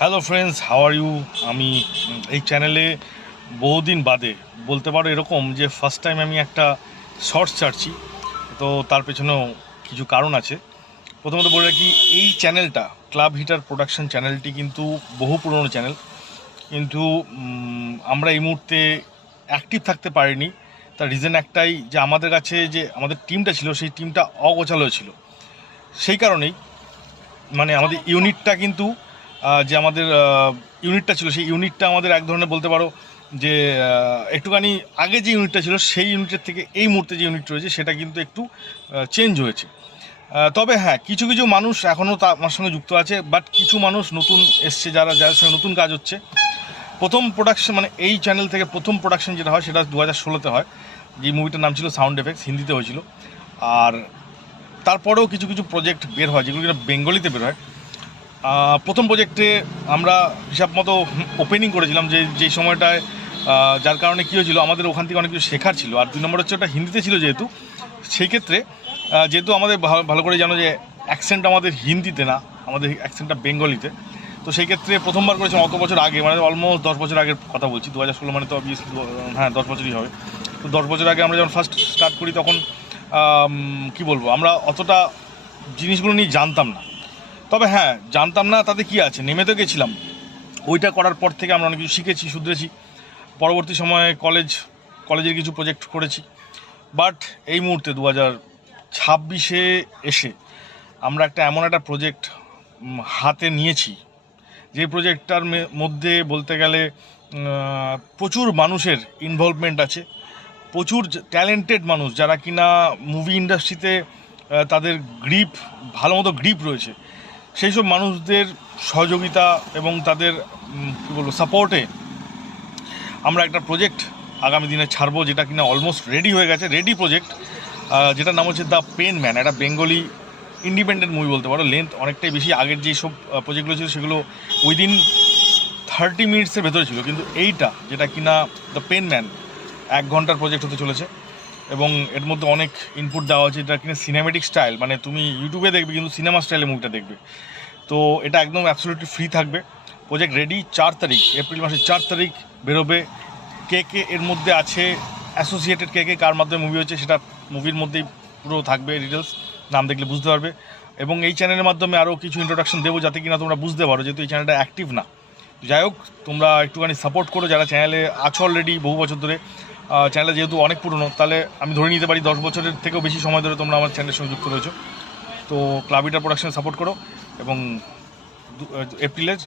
Hello friends, how are you? আমি এই চ্যানেলে বহুদিন বাদে বলতে পারো এরকম যে ফার্স্ট টাইম আমি একটা শর্টস ছাড়ছি। তো তার পেছনেও কিছু কারণ আছে। প্রথমত বলে রাখি, এই চ্যানেলটা ক্লাব হিটার প্রোডাকশন চ্যানেলটি কিন্তু বহু পুরনো চ্যানেল, কিন্তু আমরা এই মুহূর্তে অ্যাক্টিভ থাকতে পারিনি। তার রিজন একটাই, যে আমাদের কাছে যে আমাদের টিমটা ছিল সেই টিমটা অগোছালো ছিল। সেই কারণেই মানে আমাদের ইউনিটটা কিন্তু যে আমাদের ইউনিটটা ছিল, সেই ইউনিটটা আমাদের এক ধরনের বলতে পারো যে একটুখানি আগে যে ইউনিটটা ছিল সেই ইউনিটের থেকে এই মুহূর্তে যে ইউনিট রয়েছে সেটা কিন্তু একটু চেঞ্জ হয়েছে। তবে হ্যাঁ, কিছু কিছু মানুষ এখনও আমার সঙ্গে যুক্ত আছে, বাট কিছু মানুষ নতুন এসছে, যাদের সঙ্গে নতুন কাজ হচ্ছে। প্রথম প্রোডাকশন মানে এই চ্যানেল থেকে প্রথম প্রোডাকশন যেটা হয় সেটা 2016-তে হয়, যে মুভিটার নাম ছিল সাউন্ড এফেক্টস, হিন্দিতে হয়েছিল। আর তারপরেও কিছু কিছু প্রজেক্ট বের হয় যেগুলো কিনা বেঙ্গলিতে বের হয়। প্রথম প্রজেক্টে আমরা হিসাব মতো ওপেনিং করেছিলাম, যেই সময়টায় যার কারণে কী হয়েছিল, আমাদের ওখান থেকে অনেক কিছু শেখার ছিল। আর 2 নম্বর হচ্ছে ওটা হিন্দিতে ছিল যেহেতু, সেই ক্ষেত্রে যেহেতু আমাদের ভালো করে জানো যে অ্যাকসেন্ট আমাদের হিন্দিতে না, আমাদের অ্যাকসেন্টটা বেঙ্গলিতে। তো সেই ক্ষেত্রে প্রথমবার করেছিলাম অত বছর আগে, মানে অলমোস্ট 10 বছর আগের কথা বলছি। 2016 মানে তো অবভিয়াসলি হ্যাঁ 10 বছরই হবে। তো 10 বছর আগে আমরা যখন ফার্স্ট স্টার্ট করি তখন কি বলবো, আমরা অতটা জিনিসগুলো নিয়ে জানতাম না। তবে হ্যাঁ, জানতাম না তাতে কি আছে, নেমে তো গেছিলাম। ওইটা করার পর থেকে আমরা অনেক কিছু শিখেছি, শুধরেছি। পরবর্তী সময়ে কলেজের কিছু প্রজেক্ট করেছি। বাট এই মুহূর্তে 2026-এ এসে আমরা এমন একটা প্রজেক্ট হাতে নিয়েছি, যে প্রজেক্টটার মধ্যে বলতে গেলে প্রচুর মানুষের ইনভলভমেন্ট আছে। প্রচুর ট্যালেন্টেড মানুষ যারা কিনা মুভি ইন্ডাস্ট্রিতে তাদের ভালো মতো গ্রিপ রয়েছে, সেই সব মানুষদের সহযোগিতা এবং তাদের কী বলবো সাপোর্টে আমরা একটা প্রজেক্ট আগামী দিনে ছাড়বো, যেটা কিনা অলমোস্ট রেডি হয়ে গেছে, রেডি প্রজেক্ট, যেটার নাম হচ্ছে দ্য পেন ম্যান। একটা বেঙ্গলি ইন্ডিপেন্ডেন্ট মুভি বলতে পারো। লেন্থ অনেকটাই বেশি, আগের যেই সব প্রজেক্টগুলো ছিল সেগুলো উইদিন 30 মিনিটসের ভেতরে ছিল, কিন্তু এইটা যেটা কিনা দ্য পেন ম্যান 1 ঘন্টার প্রজেক্ট হতে চলেছে। এবং এর মধ্যে অনেক ইনপুট দেওয়া হচ্ছে, যেটা কিনা সিনেমেটিক স্টাইল, মানে তুমি ইউটিউবে দেখবে কিন্তু সিনেমা স্টাইলে মুভিটা দেখবে। তো এটা একদম অ্যাবসলিউটলি ফ্রি থাকবে। প্রজেক্ট রেডি, 4 তারিখ, এপ্রিল মাসের 4 তারিখ বেরোবে। কে এর মধ্যে আছে অ্যাসোসিয়েটেড, কে কার মাধ্যমে মুভি হচ্ছে সেটা মুভির মধ্যেই পুরো থাকবে ডিটেলস, নাম দেখলে বুঝতে পারবে। এবং এই চ্যানেলের মাধ্যমে আরও কিছু ইন্ট্রোডাকশন দেবো, যাতে কিনা তোমরা বুঝতে পারো, যেহেতু এই চ্যানেলটা অ্যাক্টিভ না। যাই হোক, তোমরা একটুখানি সাপোর্ট করো যারা চ্যানেলে আছো অলরেডি বহু বছর ধরে। চ্যানেলটা যেহেতু অনেক পুরনো, তাহলে আমি ধরে নিতে পারি 10 বছরের থেকেও বেশি সময় ধরে তোমরা আমার চ্যানেলের সঙ্গে যুক্ত রয়েছো। তো ক্লাব হিটার প্রোডাকশন সাপোর্ট করো এবং এপ্রিলে